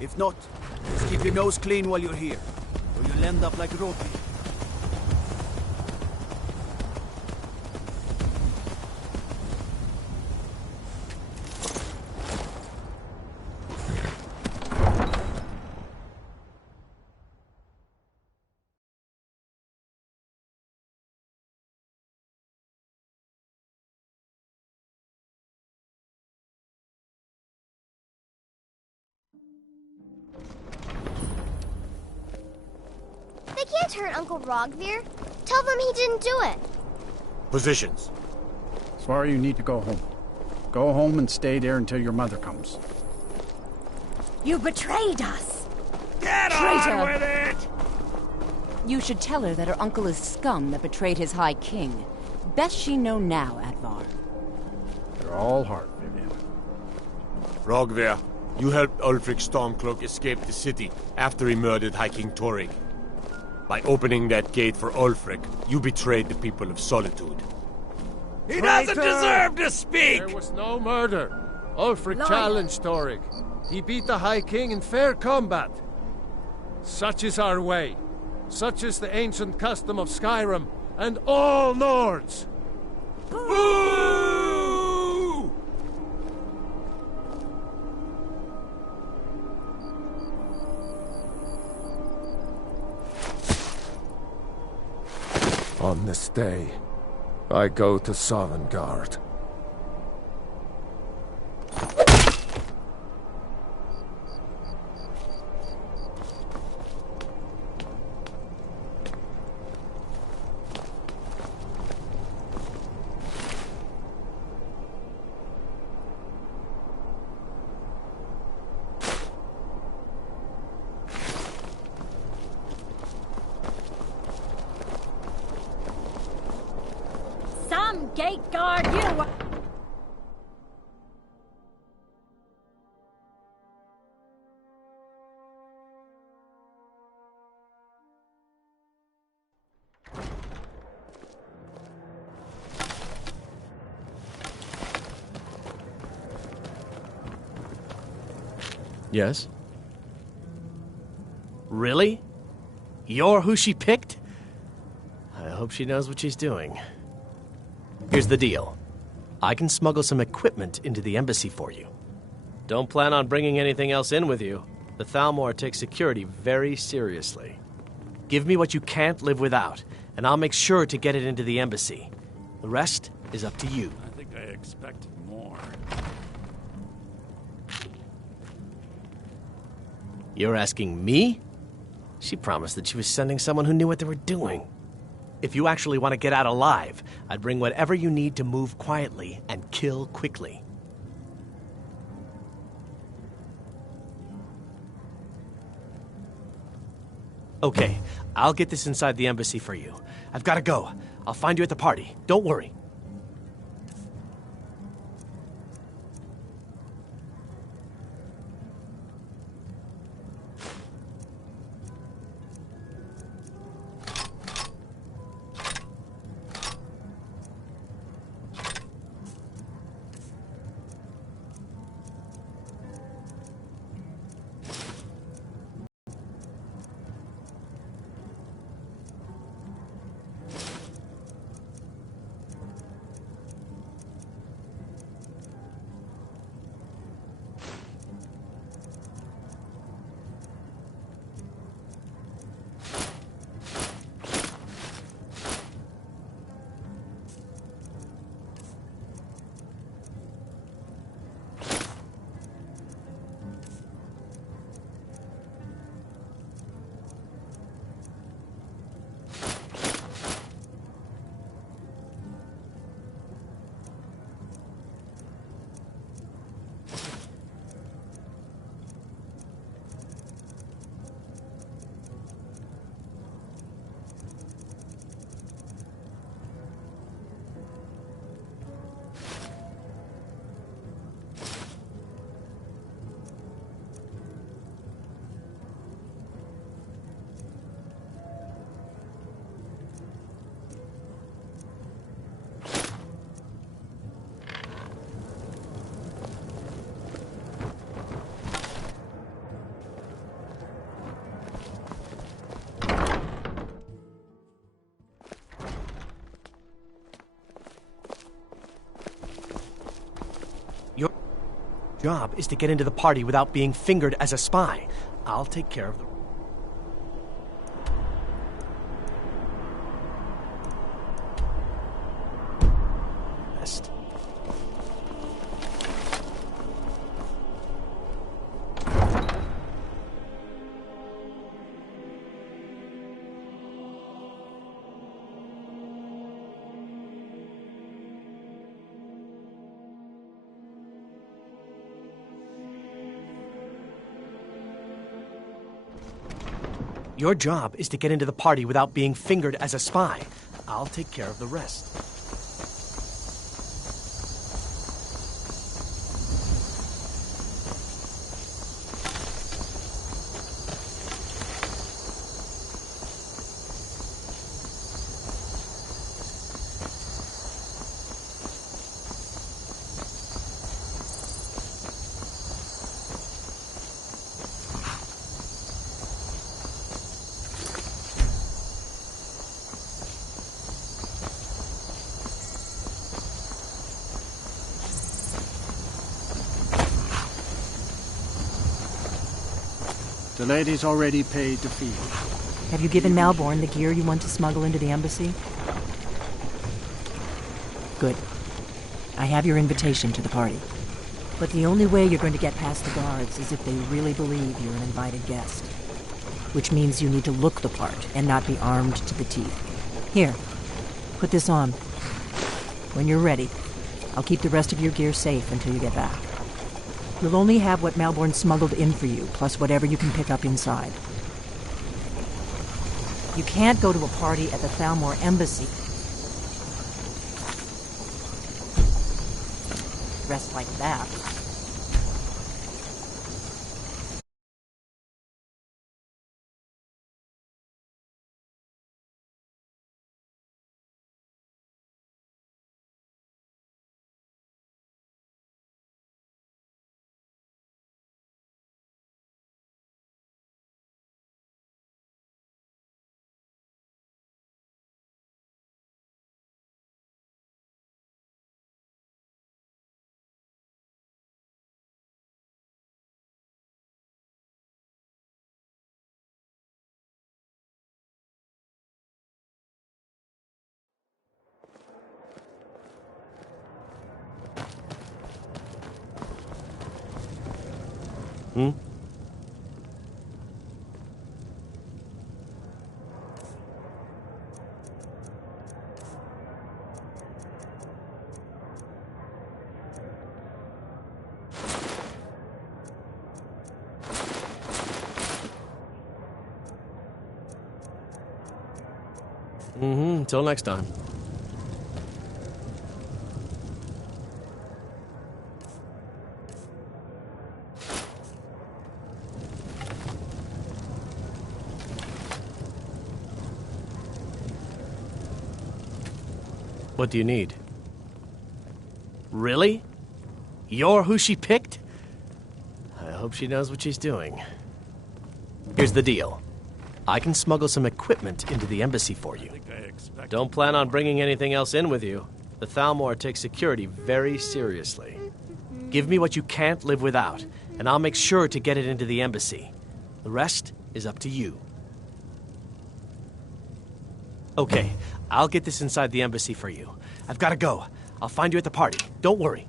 If not, just keep your nose clean while you're here, or you'll end up like Roti. They can't hurt Uncle Rogvir. Tell them he didn't do it. Positions. Svar, you need to go home. Go home and stay there until your mother comes. You betrayed us! Get Traitor. on with it! You should tell her that her uncle is scum that betrayed his High King. Best she know now, Advar. You're all heart, Vivian. Rogvir, you helped Ulfric Stormcloak escape the city after he murdered High King Torrig. By opening that gate for Ulfric, you betrayed the people of Solitude. He doesn't deserve to speak! There was no murder. Ulfric Liar. challenged Torrig. He beat the High King in fair combat. Such is our way. Such is the ancient custom of Skyrim and all Nords. Boo! On this day, I go to Sovngarde. Some gate guard you! Yes? Really? You're who she picked? I hope she knows what she's doing. Here's the deal. I can smuggle some equipment into the embassy for you. Don't plan on bringing anything else in with you. The Thalmor takes security very seriously. Give me what you can't live without, and I'll make sure to get it into the embassy. The rest is up to you. I think I expected more. You're asking me? She promised that she was sending someone who knew what they were doing. If you actually want to get out alive, I'd bring whatever you need to move quietly and kill quickly. Okay, I'll get this inside the embassy for you. I've got to go. I'll find you at the party. Don't worry. Your job is to get into the party without being fingered as a spy. I'll take care of the rest. Your job is to get into the party without being fingered as a spy. I'll take care of the rest. The lady's already paid the fee. Have you given Malborn the gear you want to smuggle into the embassy? Good. I have your invitation to the party. But the only way you're going to get past the guards is if they really believe you're an invited guest. Which means you need to look the part and not be armed to the teeth. Here, put this on. When you're ready, I'll keep the rest of your gear safe until you get back. You'll only have what Malborn smuggled in for you, plus whatever you can pick up inside. You can't go to a party at the Thalmor embassy dressed like that. Hmm? Until next time. What do you need? Really? You're who she picked? I hope she knows what she's doing. Here's the deal. I can smuggle some equipment into the embassy for you. Don't plan on bringing anything else in with you. The Thalmor takes security very seriously. Give me what you can't live without, and I'll make sure to get it into the embassy. The rest is up to you. Okay, I'll get this inside the embassy for you. I've got to go. I'll find you at the party. Don't worry.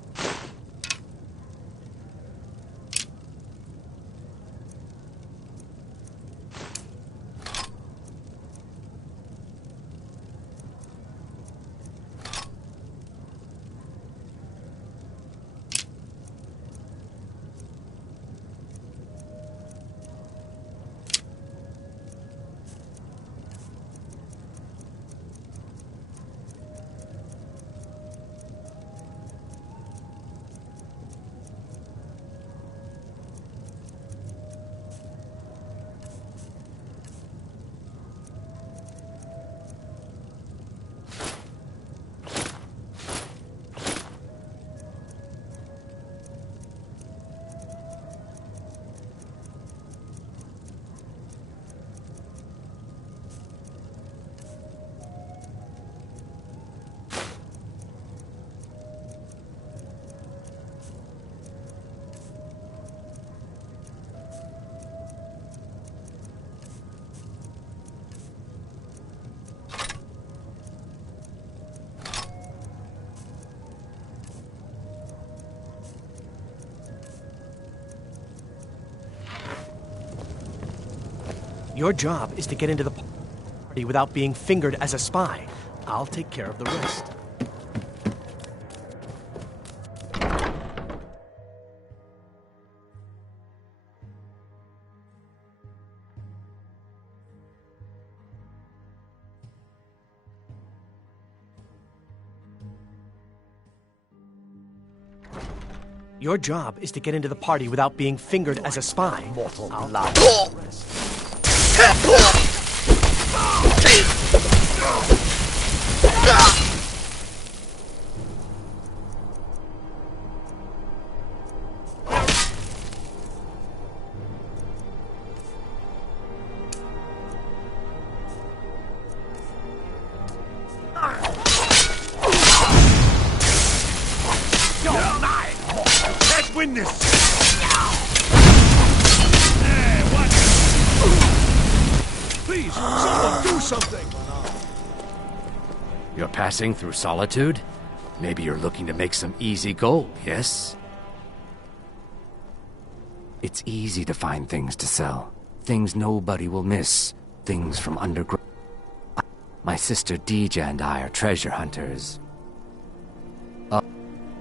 Your job is to get into the party without being fingered as a spy. I'll take care of the rest. Your job is to get into the party without being fingered as a spy. Mortal I'll blood. Win this! Please, someone do something! You're passing through Solitude? Maybe you're looking to make some easy gold, yes? It's easy to find things to sell. Things nobody will miss. Things from underground. My sister Deja and I are treasure hunters.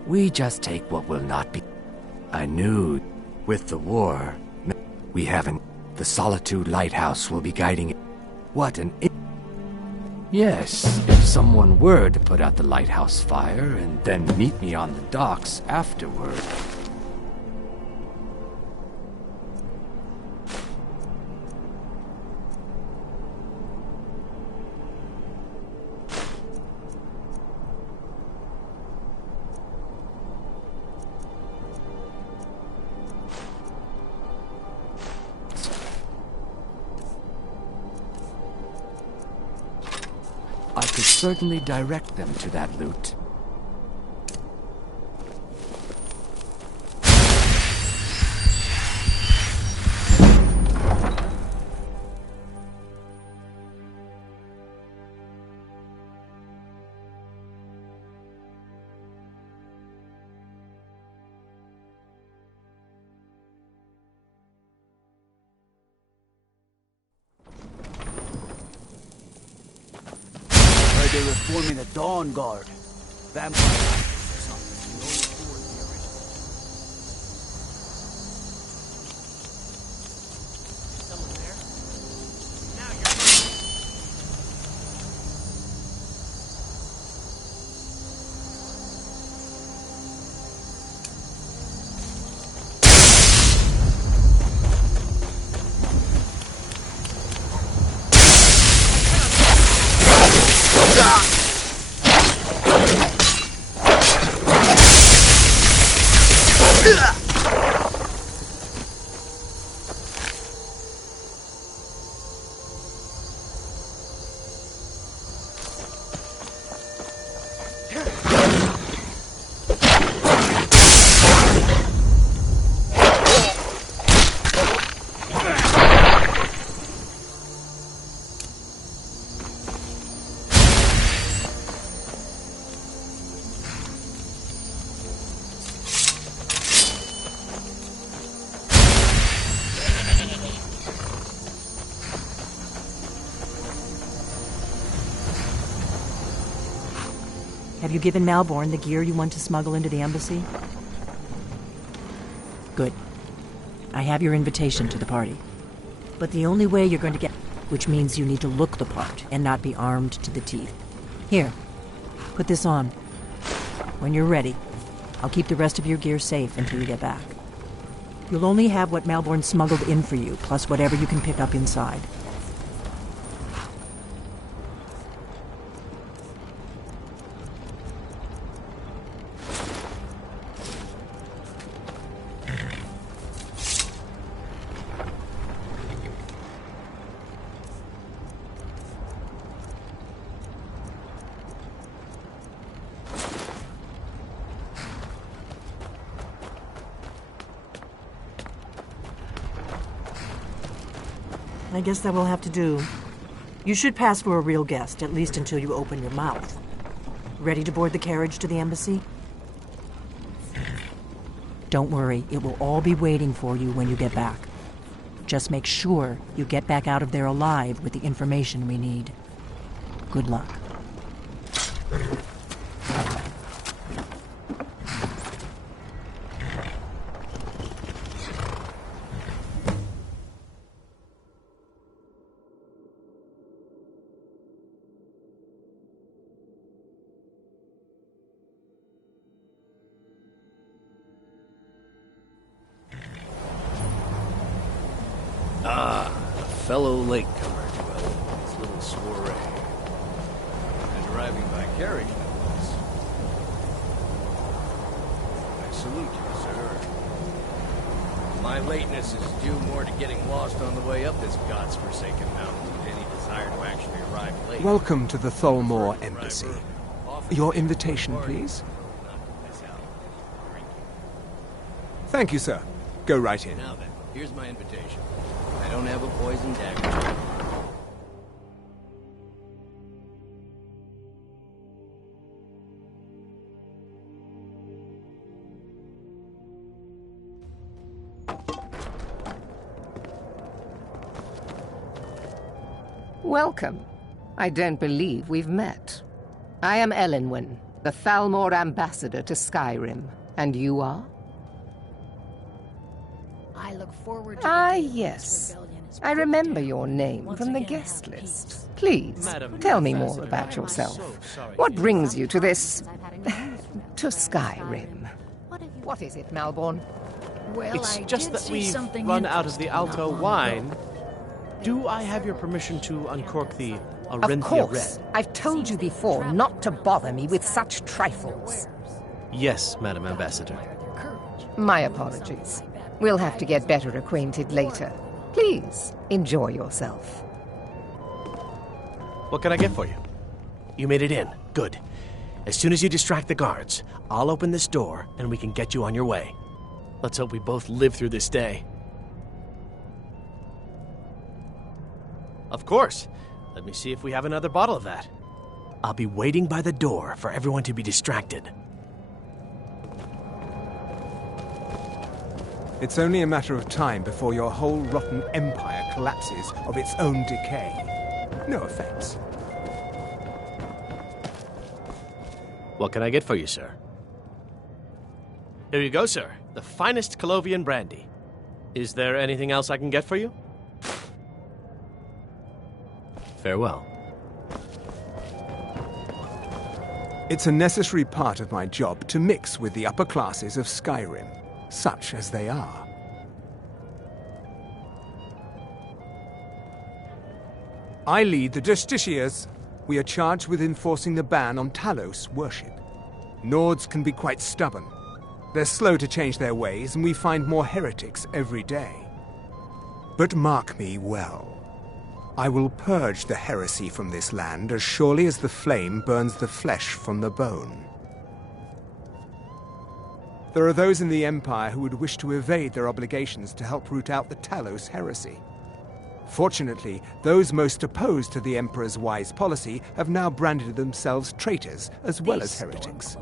We just take what will not be. I knew with the war, we haven't. The Solitude Lighthouse will be guiding it. What an... Yes, if someone were to put out the lighthouse fire and then meet me on the docks afterward. I could certainly direct them to that loot. They were forming a Dawn Guard. Vampire. Have you given Malborn the gear you want to smuggle into the embassy? Good. I have your invitation to the party. But the only way you're going to get... which means you need to look the part and not be armed to the teeth. Here, put this on. When you're ready, I'll keep the rest of your gear safe until you get back. You'll only have what Malborn smuggled in for you, plus whatever you can pick up inside. I guess that will have to do. You should pass for a real guest, at least until you open your mouth. Ready to board the carriage to the embassy? Don't worry, it will all be waiting for you when you get back. Just make sure you get back out of there alive with the information we need. Good luck. fellow latecomer to this little soiree. And arriving by carriage, no less. I salute you, sir. My lateness is due more to getting lost on the way up this god's-forsaken mountain than any desire to actually arrive late. Welcome to the Tholmor Embassy. Your invitation, please? Thank you, sir. Go right in. Now then, here's my invitation. I don't have a poison dagger. Welcome. I don't believe we've met. I am Elenwen, the Thalmor ambassador to Skyrim. And you are? I look forward to yes. I remember your name from the guest list. Please, tell me more about yourself. What brings you to this... to Skyrim? What is it, Malborn? Well, it's just that we've run out of the Alto wine. Do I have your permission to uncork the Arinthia Of course. Red? I've told you before not to bother me with such trifles. Yes, Madam Ambassador. My apologies. We'll have to get better acquainted later. Please, enjoy yourself. What can I get for you? You made it in. Good. As soon as you distract the guards, I'll open this door and we can get you on your way. Let's hope we both live through this day. Of course. Let me see if we have another bottle of that. I'll be waiting by the door for everyone to be distracted. It's only a matter of time before your whole rotten empire collapses of its own decay. No offense. What can I get for you, sir? Here you go, sir. The finest Colovian brandy. Is there anything else I can get for you? Farewell. It's a necessary part of my job to mix with the upper classes of Skyrim, such as they are. I lead the Justiciars. We are charged with enforcing the ban on Talos worship. Nords can be quite stubborn. They're slow to change their ways, and we find more heretics every day. But mark me well. I will purge the heresy from this land as surely as the flame burns the flesh from the bone. There are those in the Empire who would wish to evade their obligations to help root out the Talos heresy. Fortunately, those most opposed to the Emperor's wise policy have now branded themselves traitors as well as heretics.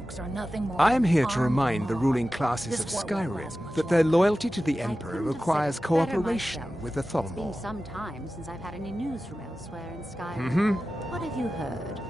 I am here to remind the ruling classes of Skyrim that their loyalty to the Emperor requires cooperation with the Tholmor. It's been some time since I've had any news from elsewhere in Skyrim. Mm-hmm. What have you heard?